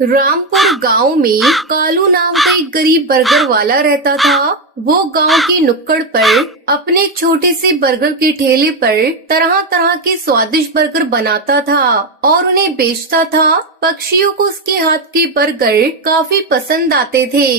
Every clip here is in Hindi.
रामपुर गांव में कालू नाम का एक गरीब बर्गर वाला रहता था। वो गांव की नुक्कड़ पर अपने छोटे से बर्गर के ठेले पर तरह तरह के स्वादिष्ट बर्गर बनाता था और उन्हें बेचता था। पक्षियों को उसके हाथ के बर्गर काफी पसंद आते थे।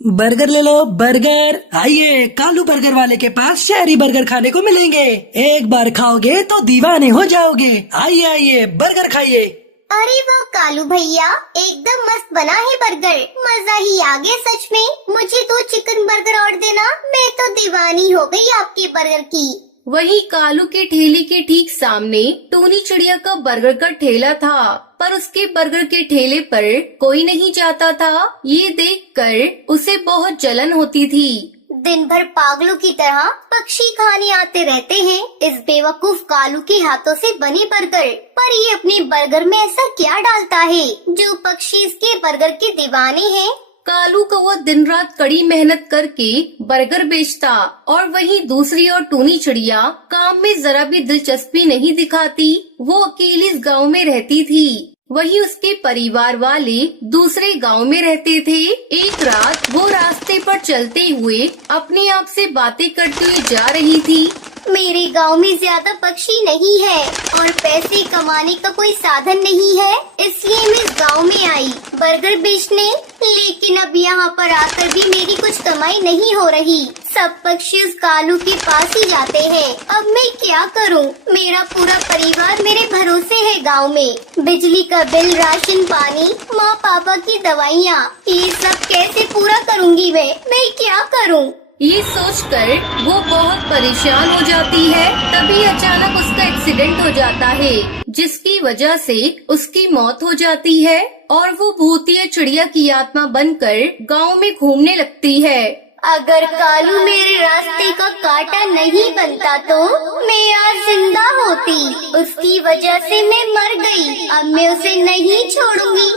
बर्गर ले लो बर्गर। आइए, कालू बर्गर वाले के पास शहरी बर्गर खाने को मिलेंगे। एक बार खाओगे तो दीवाने हो जाओगे। आइए आइए, बर्गर खाइए। अरे वाह कालू भैया, एकदम मस्त बना है बर्गर, मजा ही आ गया सच में। मुझे 2 चिकन बर्गर और देना, मैं तो दीवानी हो गई आपके बर्गर की। वहीं कालू के ठेले के ठीक सामने टूनी चिड़िया का बर्गर का ठेला था, पर उसके बर्गर के ठेले पर कोई नहीं जाता था। ये देखकर उसे बहुत जलन होती थी। दिन भर पागलों की तरह पक्षी खाने आते रहते हैं इस बेवकूफ कालू के हाथों से बनी बर्गर। पर ये अपने बर्गर में ऐसा क्या डालता है जो पक्षी इसके बर्गर के दीवाने हैं। कालू को वो दिन रात कड़ी मेहनत करके बर्गर बेचता और वहीं दूसरी ओर टूनी चिड़िया काम में जरा भी दिलचस्पी नहीं दिखाती। वो अकेली इस गांव में रहती थी। वहीं उसके परिवार वाले दूसरे गांव में रहते थे। एक रात वो रास्ते पर चलते हुए अपने आप से बातें करते हुए जा रही थी। मेरे गांव में ज्यादा पक्षी नहीं है और पैसे कमाने का कोई साधन नहीं है, इसलिए मैं इस गांव में आई बर्गर बेचने। लेकिन अब यहाँ पर आकर भी मेरी कुछ कमाई नहीं हो रही। सब पक्षी उस कालू के पास ही जाते हैं। अब मैं क्या करूँ? मेरा पूरा परिवार मेरे भरोसे है गांव में। बिजली का बिल, राशन पानी, माँ पापा की दवाइयाँ, ये सब कैसे पूरा करूँगी मैं क्या करूँ? ये सोचकर वो बहुत परेशान हो जाती है। तभी अचानक उसका एक्सीडेंट हो जाता है, जिसकी वजह से उसकी मौत हो जाती है और वो भूतिया चिड़िया की आत्मा बनकर गांव में घूमने लगती है। अगर कालू मेरे रास्ते का कांटा नहीं बनता तो मैं आज जिंदा होती। उसकी वजह से मैं मर गई। अब मैं उसे नहीं छोड़ूंगी।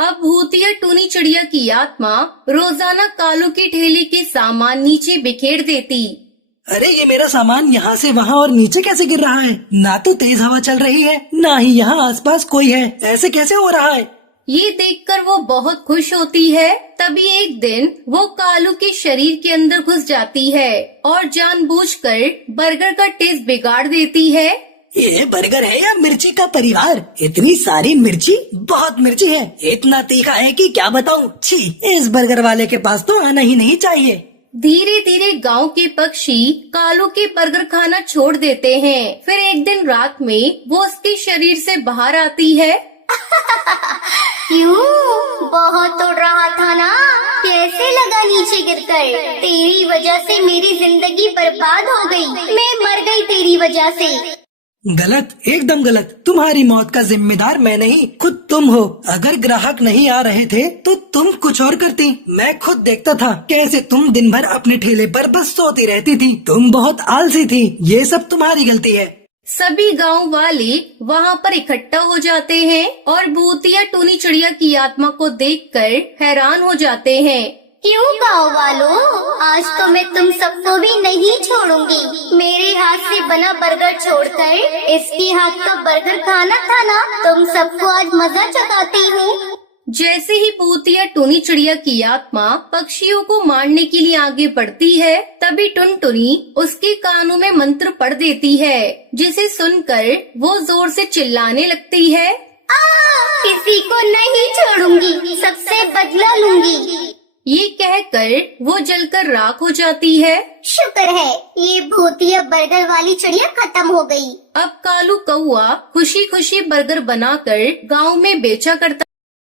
अब भूतिया टूनी चिड़िया की आत्मा रोजाना कालू के ठेले के सामान नीचे बिखेर देती। अरे ये मेरा सामान यहाँ से वहाँ और नीचे कैसे गिर रहा है? ना तो तेज हवा चल रही है, ना ही यहाँ आसपास कोई है। ऐसे कैसे हो रहा है? ये देखकर वो बहुत खुश होती है। तभी एक दिन वो कालू के शरीर के अंदर घुस जाती है और जानबूझकर बर्गर का टेस्ट बिगाड़ देती है। ये बर्गर है या मिर्ची का परिवार? इतनी सारी मिर्ची, बहुत मिर्ची है। इतना तीखा है कि क्या बताऊं। छी, इस बर्गर वाले के पास तो आना ही नहीं चाहिए। धीरे धीरे गांव के पक्षी कालू के बर्गर खाना छोड़ देते हैं। फिर एक दिन रात में वो उसके शरीर से बाहर आती है। क्यों? बहुत उड़ रहा था ना, कैसे लगा नीचे गिरकर? तेरी वजह से मेरी जिंदगी बर्बाद हो गई। मैं मर गई तेरी वजह से। गलत, एकदम गलत। तुम्हारी मौत का जिम्मेदार मैं नहीं, खुद तुम हो। अगर ग्राहक नहीं आ रहे थे तो तुम कुछ और करती। मैं खुद देखता था कैसे तुम दिन भर अपने ठेले पर बस सोती रहती थी। तुम बहुत आलसी थी। ये सब तुम्हारी गलती है। सभी गांव वाले वहाँ पर इकट्ठा हो जाते हैं और भूतिया टूनी चिड़िया की आत्मा को देखकर हैरान हो जाते हैं। क्यों गाँव वालों, आज तो मैं तुम सबको भी नहीं छोड़ूंगी। मेरे हाथ से बना बर्गर छोड़कर इसके हाथ का बर्गर खाना था ना, तुम सबको आज मजा चखाती हूँ। जैसे ही भूतिया टूनी चिड़िया की आत्मा पक्षियों को मारने के लिए आगे बढ़ती है, तभी टुनटुनी उसके कानों में मंत्र पढ़ देती है, जिसे सुनकर वो जोर से चिल्लाने लगती है। किसी को नहीं छोड़ूंगी, सबसे बदला लूंगी। ये कहकर वो जलकर राख हो जाती है। शुक्र है ये भूतिया बर्गर वाली चिड़िया खत्म हो गई। अब कालू कौआ खुशी खुशी बर्गर बनाकर गांव में बेचा करता